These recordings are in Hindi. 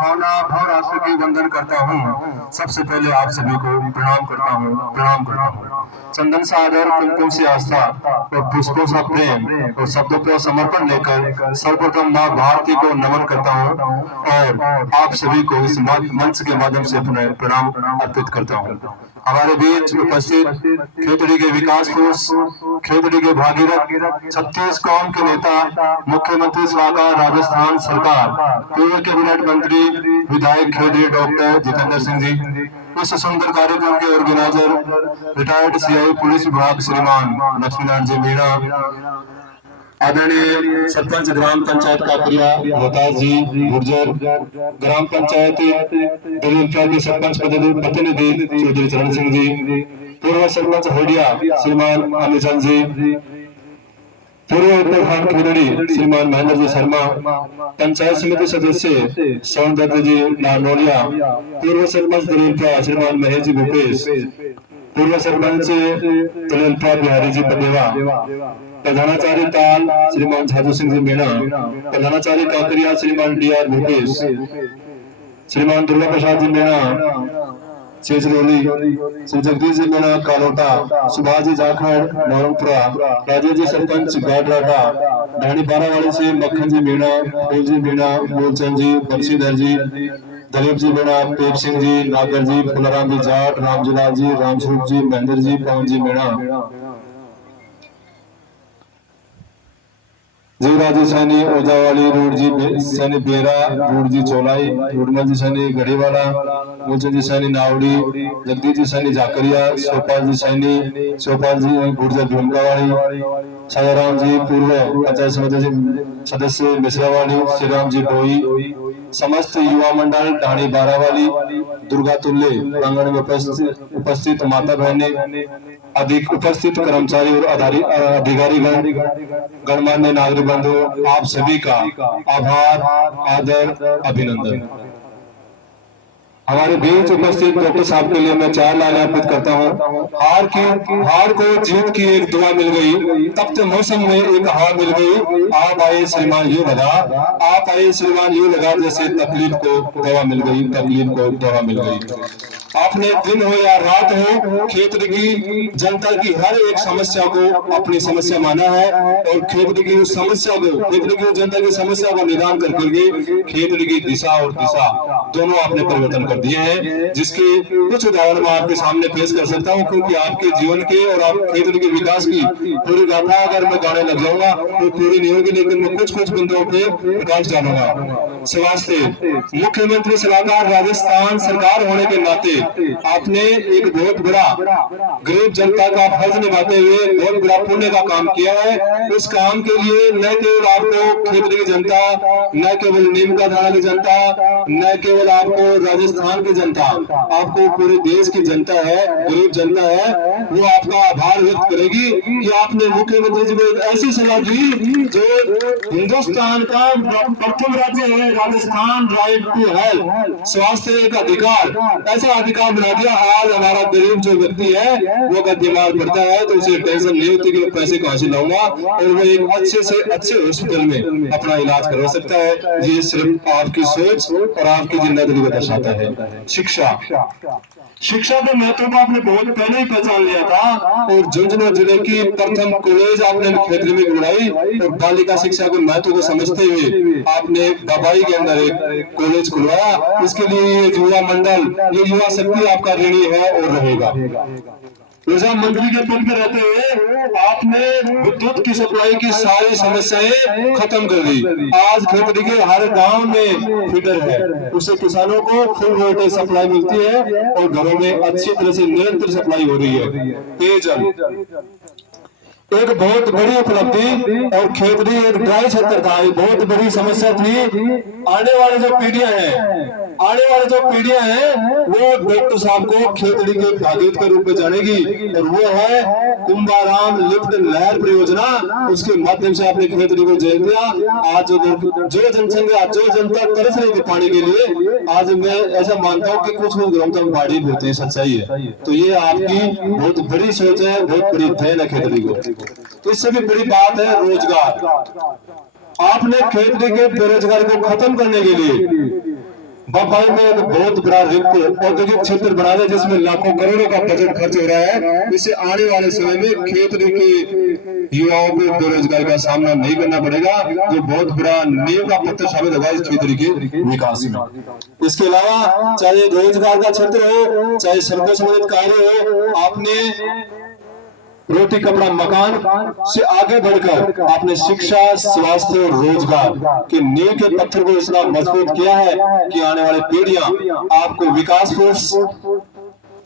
भावना भाव राशि की वंदन करता हूँ। सबसे पहले आप सभी को प्रणाम करता हूँ, प्रणाम करता हूँ। चंदन सा आदर, कुमकुम से आस्था और पुष्पों सा प्रेम और शब्दों को समर्पण लेकर सर्वप्रथम माँ भारती को नमन करता हूँ और आप सभी को इस मंच के माध्यम से अपने प्रणाम अर्पित करता हूँ। हमारे बीच उपस्थित खेतड़ी के विकास पुरुष, खेतड़ी के भागीरथ, 36 कौम के नेता, मुख्यमंत्री सलाहकार राजस्थान सरकार, पूर्व कैबिनेट मंत्री विधायक खेतड़ी डॉक्टर जितेंद्र सिंह जी, इस सुंदर कार्यक्रम के ऑर्गेनाइजर रिटायर्ड सीआई पुलिस विभाग श्रीमान लक्ष्मीनारायण जी मीणा, आदरणीय सरपंच ग्राम पंचायत काकरिया रोहतास जी गुर्जर, ग्राम पंचायत दलीलपुर के सरपंच प्रतिनिधि चौधरी चरण सिंह जी, पूर्व सरपंच होडिया श्रीमान अमिचंद जी, पूर्व प्रधान खेतड़ी श्रीमान महेंद्र जी शर्मा, पंचायत समिति सदस्य सोनदत्त जी नारनौलिया, पूर्व सरपंच दलीलपुर श्रीमान महेश जी भूपेश, पूर्व सरपंच दलीलपुर बिहारी जी बदेवा, प्रधानाचार्य ताल श्रीमान झाजू सिंह जी मीणा, प्रधानाचार्य काकरिया श्रीमान डी.आर. भूपेश, श्रीमान दुर्गा प्रसाद जी मीणा चेचरोली, श्री जगदीश जी मीणा कालोटा, सुभाष जी जाखड़ नवरंगपुरा, राजेश जी सरपंच गाडराटा, ढाणी बारावाड़ी से मक्खन जी मीणा, फूल जी मीणा, मूलचंद जी, बंशीधर जी, दलीप जी मीणा, पेप सिंह जी, नागर जी, फुलाराम जी जाट, रामजीलाल जी, रामस्वरूप जी, महेंद्र जी, पवन जी मीणा, जीवराज जी सैनी ओजावाली, रूड जी सैनी बेरा, रूड जी चौलाई, रूडमल जी सैनी गढ़ीवाला, मूलचंद जी सैनी नावड़ी, जगदीश जी सैनी जाकरिया, सोपाल जी सैनी, सोपाल जी गुर्जर भीमकावाड़ी, सायाराम जी पूर्व पंचायत समिति सदस्य मिश्रावाली, श्रीराम जी डोई, समस्त युवा मंडल ढाणी बारावाली, दुर्गा तुल्ले प्रांगण में उपस्थित माता बहने, अधिक उपस्थित कर्मचारी और अधिकारीगण, गणमान्य नागरिक बंधु, आप सभी का आभार, आदर, अभिनंदन। हमारे बीच उपस्थित डॉक्टर साहब के लिए मैं 4 लाइन अर्पित करता हूँ। हार को जीत की एक दुआ मिल गई, तप्त मौसम में एक हार मिल गई, आप आए श्रीमान यूं लगा, आप आए श्रीमान यूं लगा जैसे तकलीफ को दवा मिल गई, तकलीफ को दवा मिल गई। आपने दिन हो या रात हो, खेतड़ी की जनता की हर एक समस्या को अपनी समस्या माना है और खेतड़ी की उस समस्या को, खेतड़ी की जनता की समस्या को निदान करके खेतड़ी की दिशा और दिशा दोनों आपने परिवर्तन कर दिए हैं, जिसके कुछ उदाहरण मैं आपके सामने पेश कर सकता हूं, क्योंकि आपके जीवन के और आप खेतड़ी के विकास की पूरी गाथा अगर मैं गाने लग जाऊंगा तो पूरी नहीं होगी, लेकिन मैं कुछ बिंदुओं पे प्रकाश डालूंगा। स्वास्थ्य मुख्यमंत्री सलाहकार राजस्थान सरकार होने के नाते आपने एक बहुत बड़ा गरीब जनता का फर्ज निभाते हुए बहुत बड़ा पुण्य का काम किया है। उस काम के लिए न केवल आपको खेतड़ी की जनता, न केवल नीमका थाना की जनता, न केवल आपको राजस्थान की जनता, आपको पूरे देश की जनता है, गरीब जनता है, वो आपका आभार व्यक्त करेगी कि आपने मुख्यमंत्री जी को एक ऐसी सलाह दी जो हिंदुस्तान का प्रथम राज्य है, राजस्थान राइट टू हेल्थ, स्वास्थ्य का अधिकार, ऐसा अधिकार बना दिया। आज हमारा गरीब जो व्यक्ति है वो अगर बीमार पड़ता है तो उसे टेंशन नहीं होती कि मैं पैसे कहां से लाऊंगा, और वो एक अच्छे से अच्छे हॉस्पिटल में अपना इलाज करवा सकता है। ये सिर्फ आपकी सोच और आपकी जिम्मेदारी को दर्शाता है। शिक्षा के महत्व को आपने बहुत पहले ही पहचान लिया था और झुंझुनू जिले की प्रथम कॉलेज आपने खेतड़ी में बनाई और बालिका शिक्षा के महत्व को समझते हुए आपने दबाई के अंदर एक कॉलेज खुलवाया। इसके लिए ये युवा मंडल, ये युवा शक्ति आपका ऋणी है और रहेगा। ऊर्जा मंत्री के पद पर रहते हुए आपने विद्युत की सप्लाई की सारी समस्याएं खत्म कर दी। आज खेतड़ी के हर गांव में फीडर है, उससे किसानों को फुल वोल्टेज सप्लाई मिलती है और घरों में अच्छी तरह से निरंतर सप्लाई हो रही है। पेयजल एक बहुत बड़ी उपलब्धि और खेतड़ी एक ड्राई क्षेत्र था, ये बहुत बड़ी समस्या थी। आने वाली जो पीढ़ियां हैं वो डॉक्टर साहब को खेतड़ी के भागीरथ के रूप में जानेगी और वो है कुंभाराम लिफ्ट नहर परियोजना। उसके माध्यम से आपने खेतड़ी को जोड़ दिया। आज जो जनसंख्या, जो जनता तरस रही थी पानी के लिए, आज मैं ऐसा मानता हूँ कि कुछ ग्राम तक बाढ़ी बोलते हैं, सच्चाई है। तो ये आपकी बहुत बड़ी सोच है, बहुत बड़ी देन है खेतड़ी को। तो इससे भी बड़ी बात है रोजगार। आपने खेतड़ी के बेरोजगारी को खत्म करने के लिए बम्बई में एक बहुत बड़ा रिक्त औद्योगिक क्षेत्र बना है जिसमें लाखों करोड़ों का बजट खर्च हो रहा है। इससे आने वाले समय में क्षेत्र के युवाओं को बेरोजगारी का सामना नहीं करना पड़ेगा, जो बहुत बड़ा नींव का पत्थर साबित होगा इस क्षेत्र के विकास में। इसके अलावा चाहे रोजगार का क्षेत्र हो, चाहे सड़कों संबंधित कार्य हो, आपने रोटी कपड़ा मकान से आगे बढ़कर आपने शिक्षा, स्वास्थ्य और रोजगार के नींव के पत्थर को इतना मजबूत किया है कि आने वाली पीढ़ियां आपको विकास पुरुष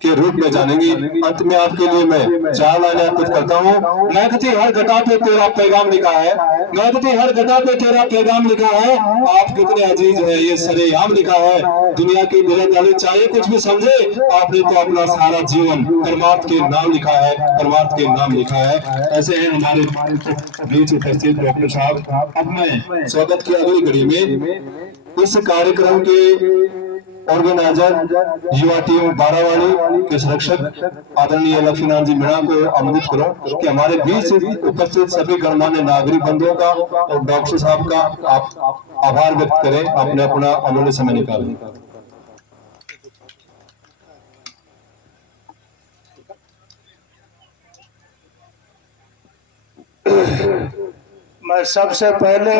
के रूप में जानेंगी। अंत में आपके लिए मैं 4 लाइनें अर्पित करता हूँ। मैगती हर घटा पे तेरा पैगाम लिखा है, मैगती हर घटा पे तेरा पैगाम लिखा है, आप कितने अजीज है ये सरेआम लिखा है। दुनिया की दुनियादारी चाहे कुछ भी समझे, आपने तो अपना सारा जीवन परमार्थ के नाम लिखा है, परमार्थ के नाम लिखा है। ऐसे हैं हमारे बीच उपस्थित डॉक्टर साहब। अब मैं स्वागत की अगली घड़ी में इस कार्यक्रम के ऑर्गेनाइजर युवा टीम बारावाड़ी के संरक्षक आदरणीय लक्ष्मीनारायण जी मीणा को आमंत्रित करो कि हमारे बीच उपस्थित सभी गणमान्य नागरिक बंधुओं का और डॉक्टर साहब का आप आभार व्यक्त करें, आपने अपना अमूल्य समय निकालें। मैं सबसे पहले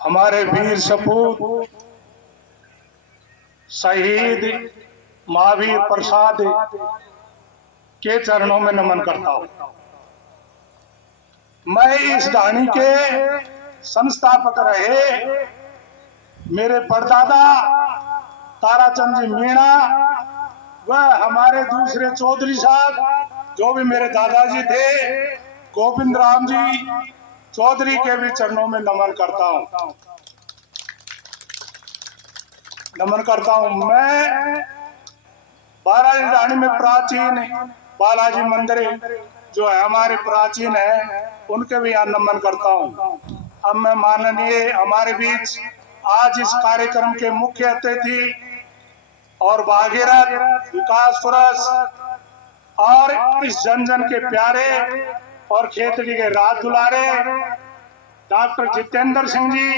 हमारे वीर सपूत शहीद महावीर प्रसाद के चरणों में नमन करता हूं। मैं इस ढाणी के संस्थापक रहे मेरे परदादा ताराचंद जी मीणा व हमारे दूसरे चौधरी साहब जो भी मेरे दादाजी थे गोविंद राम जी चौधरी के भी चरणों में नमन करता हूं। मैं बाराजी ढाणी में प्राचीन बालाजी मंदिर जो है हमारे प्राचीन है उनके भी यहाँ नमन करता हूं। अब मैं माननीय हमारे बीच आज इस कार्यक्रम के मुख्य अतिथि और भागीरथ विकास पुरुष और इस जन जन के प्यारे और खेतड़ी के राज दुलारे डॉक्टर जितेंद्र सिंह जी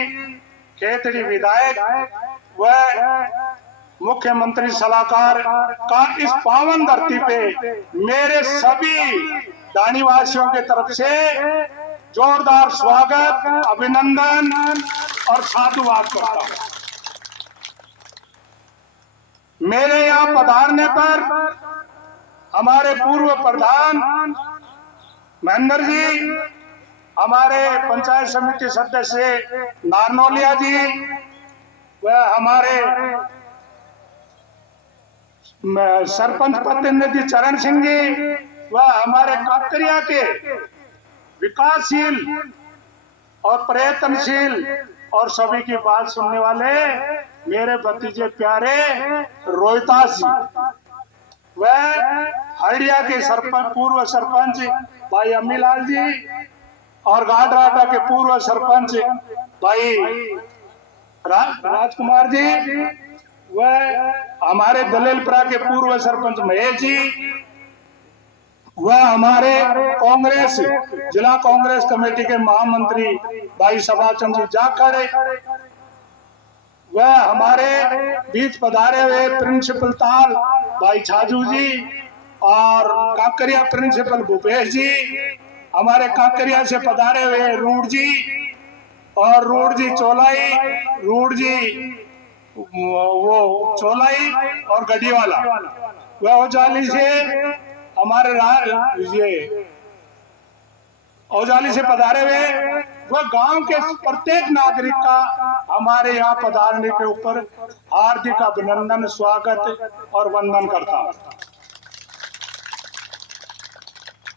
खेतड़ी विधायक व मुख्यमंत्री सलाहकार का इस पावन धरती पे मेरे सभी ढाणी वासियों के तरफ से जोरदार स्वागत, अभिनंदन और साधुवाद करता हूं। मेरे यहाँ पधारने पर हमारे पूर्व प्रधान महेंद्र जी, हमारे पंचायत समिति सदस्य नारनौलिया जी व हमारे सरपंच प्रतिनिधि चरण सिंह जी व हमारे काकरिया के विकासशील और प्रयत्नशील और सभी की बात सुनने वाले मेरे भतीजे प्यारे रोहितास जी व हरिया के सरपंच पूर्व सरपंच भाई अम्मीलाल जी और गाडराटा के पूर्व सरपंच भाई राजकुमार जी व हमारे दलेलपुरा के पूर्व सरपंच महेश जी व हमारे कांग्रेस जिला कांग्रेस कमेटी के महामंत्री भाई सभाचंद जी जाखड़ व हमारे बीच पधारे हुए प्रिंसिपल ताल भाई छाजू जी और काकरिया प्रिंसिपल भूपेश जी, हमारे काकरिया से पधारे हुए रूढ़ जी और रूढ़ जी चोलाई, रूढ़ जी वो चोलाई और गढ़ीवाला वह औजाली से हमारे ये औजाली से पधारे हुए वह गांव के प्रत्येक नागरिक का हमारे यहाँ पधारने के ऊपर हार्दिक अभिनंदन, स्वागत और वंदन करता हूं।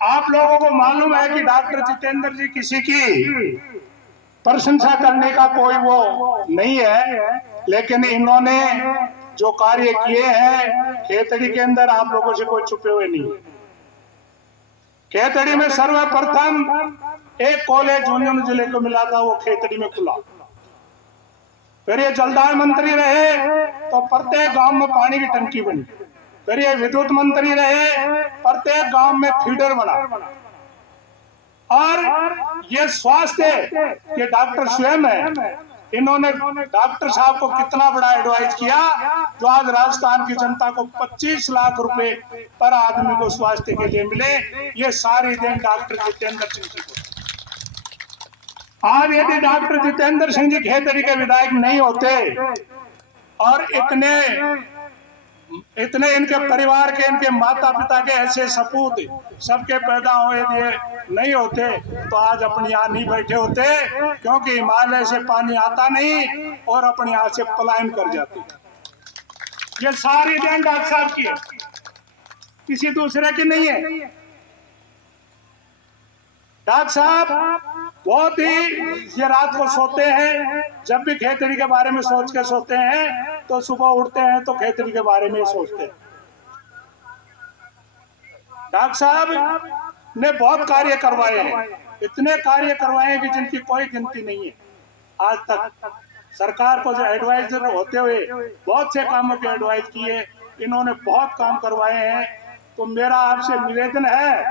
आप लोगों को मालूम है कि डॉक्टर जितेंद्र जी किसी की प्रशंसा करने का कोई वो नहीं है, लेकिन इन्होंने जो कार्य किए हैं खेतड़ी के अंदर आप लोगों से कोई छुपे हुए नहीं। खेतड़ी में सर्वप्रथम एक कॉलेज झुंझुनू जिले को मिला था, वो खेतड़ी में खुला। फिर ये जलदाय मंत्री रहे तो प्रत्येक गांव में पानी की टंकी बनी। फिर ये विद्युत मंत्री रहे, प्रत्येक गांव में फीडर बना। और ये स्वास्थ्य के डॉक्टर स्वयं है, इन्होंने डॉक्टर साहब को कितना बड़ा एडवाइस किया, जो आज राजस्थान की जनता को 25 लाख रुपए पर आदमी को स्वास्थ्य के लिए मिले, ये सारी देन डॉक्टर जितेंद्र सिंह जी को। आज यदि डॉक्टर जितेंद्र सिंह जी खेतड़ी के विधायक नहीं होते और इतने इनके परिवार के, इनके माता पिता के ऐसे सपूत सबके पैदा हुए दिए नहीं होते, तो आज अपने यहाँ नहीं बैठे होते, क्योंकि हिमालय से पानी आता नहीं और अपने यहाँ से पलायन कर जाते। ये सारी देन डॉक्टर साहब की है, किसी दूसरे की नहीं है। डॉक्टर साहब बहुत ही ये रात को सोते हैं, जब भी खेतड़ी के बारे में सोच के सोते हैं, तो सुबह उठते हैं तो खेतड़ी के बारे में सोचते हैं। डॉक्टर साहब ने बहुत कार्य करवाए हैं, इतने कार्य करवाए हैं कि जिनकी कोई गिनती नहीं है। आज तक सरकार को जो एडवाइजर होते हुए बहुत से कामों के एडवाइस किए, इन्होंने बहुत काम करवाए हैं। तो मेरा आपसे निवेदन है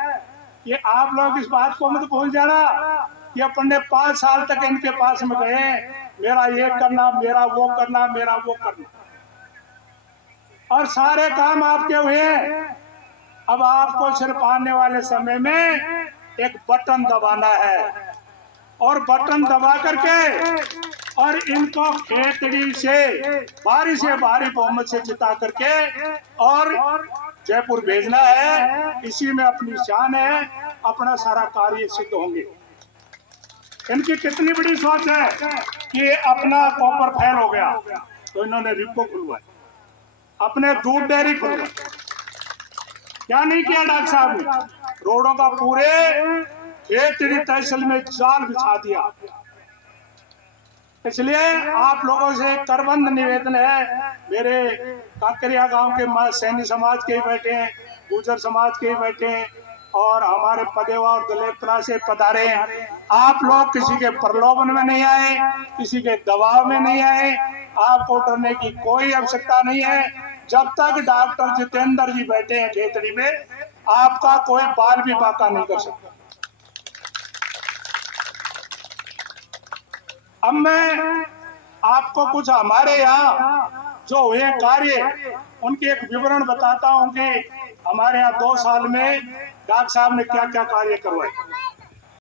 कि आप लोग इस बात को मत भूल जाना कि अपने 5 साल तक इनके पास में गए, मेरा ये करना, मेरा वो करना, मेरा वो करना, और सारे काम आपके हुए। अब आपको सिर्फ आने वाले समय में एक बटन दबाना है, और बटन दबा करके और इनको खेतड़ी से भारी बहुमत से जिता करके और जयपुर भेजना है। इसी में अपनी शान है, अपना सारा कार्य सिद्ध होंगे। इनकी कितनी बड़ी सोच है कि अपना कॉपर फेल हो गया तो इन्होंने रिपको खुलवाया, अपने दूध डेयरी खुलवाई। क्या नहीं किया डॉक्टर साहब ने? रोडों का पूरे खेतड़ी तहसील में जाल बिछा दिया। इसलिए आप लोगों से करबंद निवेदन है, मेरे काकरिया गांव के सैनी समाज के ही बैठे हैं, गुजर समाज के ही बैठे हैं, और हमारे पदेवा और दलेपरा से पधारे हैं। आप लोग किसी के प्रलोभन में नहीं आए, किसी के दबाव में नहीं आए, आपको डरने की कोई आवश्यकता नहीं है। जब तक डॉक्टर जितेंद्र जी बैठे हैं खेतड़ी में, आपका कोई बाल भी बाका नहीं कर सकता। अब मैं आपको कुछ हमारे यहाँ जो हुए कार्य उनके एक विवरण बताता हूँ कि हमारे यहाँ 2 साल में डॉक्टर साहब ने क्या क्या कार्य करवाए।